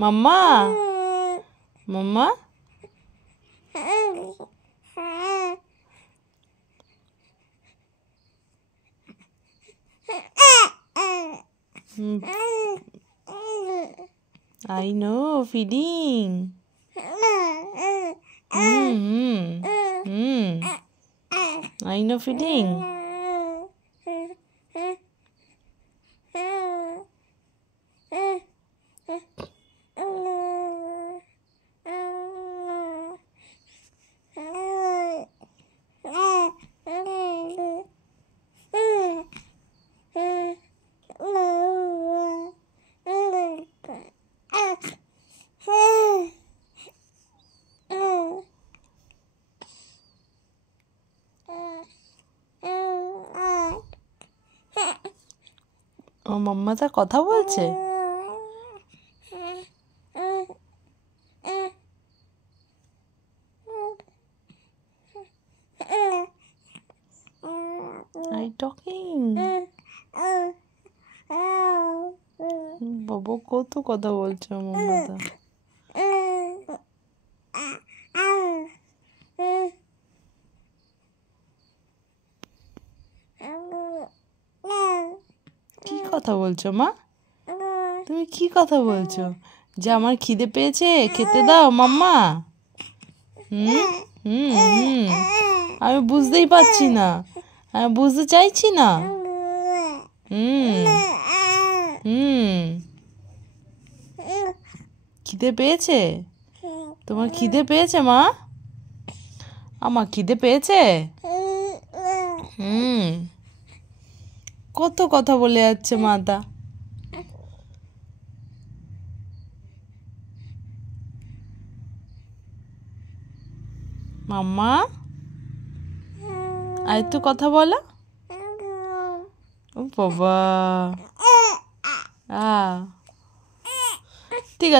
Mamma mamma I know feeding. I know feeding. ও মাম্মা তা কথা বলছে। Are you talking? বাবা কত কথা বলছে মাম্মা তা। কি কথা বলছো মা? তুমি কি কথা বলছো? যে আমার খিদে পেয়েছে, খেতে দাও মাম্মা। আমি বুঝতেই পারছি না, আমি বুঝতে চাইছি না। খিদে পেয়েছে? তোমার খিদে পেয়েছে মা? আমার খিদে পেয়েছে। কত কথা বলে যাচ্ছে মাতা। মাম্মা আর তো কথা বলো। ও বাবা ঠিক আছে।